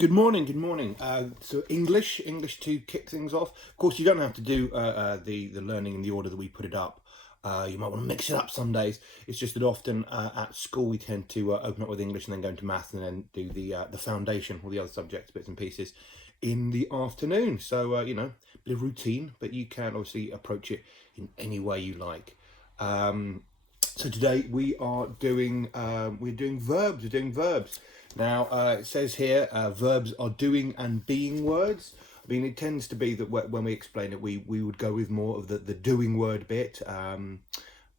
Good morning, good morning. So English to kick things off. Of course, you don't have to do the learning in the order that we put it up. You might want to mix it up some days. It's just that often at school we tend to open up with English and then go into maths and then do the foundation, all the other subjects, bits and pieces, in the afternoon. So bit of routine, but you can obviously approach it in any way you like. So today we are doing verbs. We're doing verbs. Now it says here verbs are doing and being words. I mean, it tends to be that when we explain it, we would go with more of the doing word bit than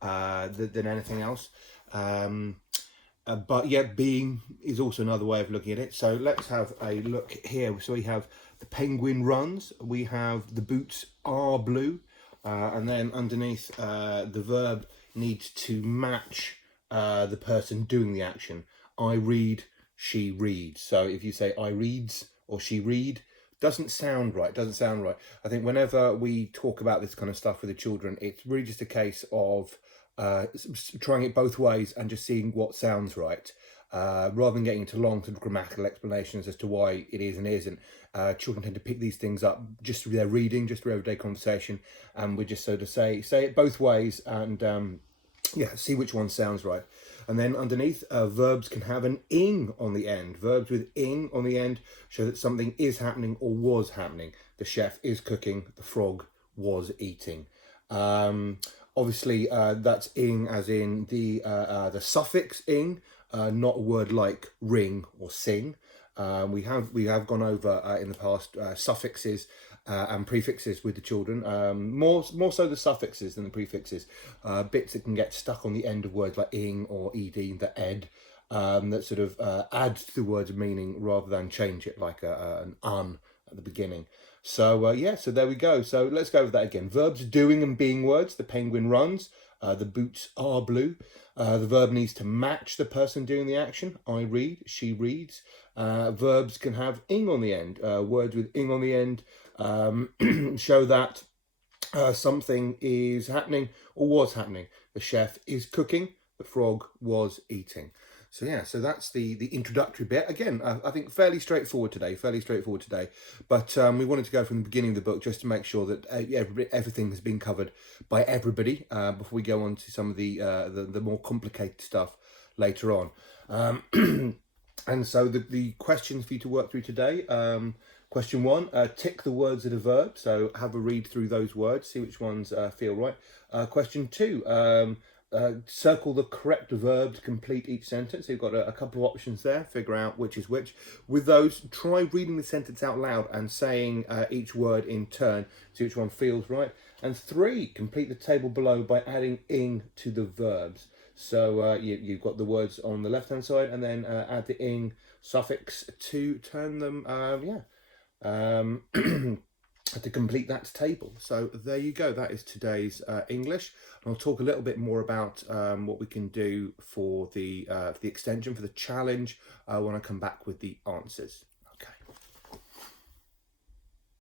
anything else. But yeah, being is also another way of looking at it. So let's have a look here. So we have the penguin runs. We have the boots are blue. And then underneath the verb needs to match the person doing the action. I read, she reads. So if you say I reads or she read, doesn't sound right. I think whenever we talk about this kind of stuff with the children, it's really just a case of trying it both ways and just seeing what sounds right. Rather than getting into long sort of grammatical explanations as to why it is and isn't, children tend to pick these things up just through their reading, just through everyday conversation, and we just sort of say it both ways and see which one sounds right. And then underneath, verbs can have an ing on the end. Verbs with ing on the end show that something is happening or was happening. The chef is cooking, the frog was eating. Obviously, that's ing as in the suffix ing, not a word like ring or sing. We have gone over in the past suffixes and prefixes with the children. More so the suffixes than the prefixes. Bits that can get stuck on the end of words like ing or ed, the ed, that sort of add to the word's meaning rather than change it, like an un at the beginning. So so there we go. So let's go over that again. Verbs doing and being words. The penguin runs. The boots are blue. The verb needs to match the person doing the action. I read, she reads. Verbs can have ing on the end. Words with ing on the end show that something is happening or was happening. The chef is cooking. The frog was eating. So yeah, so that's the introductory bit. Again, I think fairly straightforward today. But we wanted to go from the beginning of the book just to make sure that everything has been covered by everybody before we go on to some of the more complicated stuff later on. And so the questions for you to work through today. Question 1, tick the words that are verb. So have a read through those words, see which ones feel right. Question 2, circle the correct verb to complete each sentence. So you've got a couple of options there, figure out which is which. With those, try reading the sentence out loud and saying each word in turn, see which one feels right. And 3, complete the table below by adding ing to the verbs. So you've got the words on the left-hand side and then add the ing suffix to turn them, to complete that table. So there you go. That is today's English. And I'll talk a little bit more about what we can do for the extension, for the challenge, when I come back with the answers.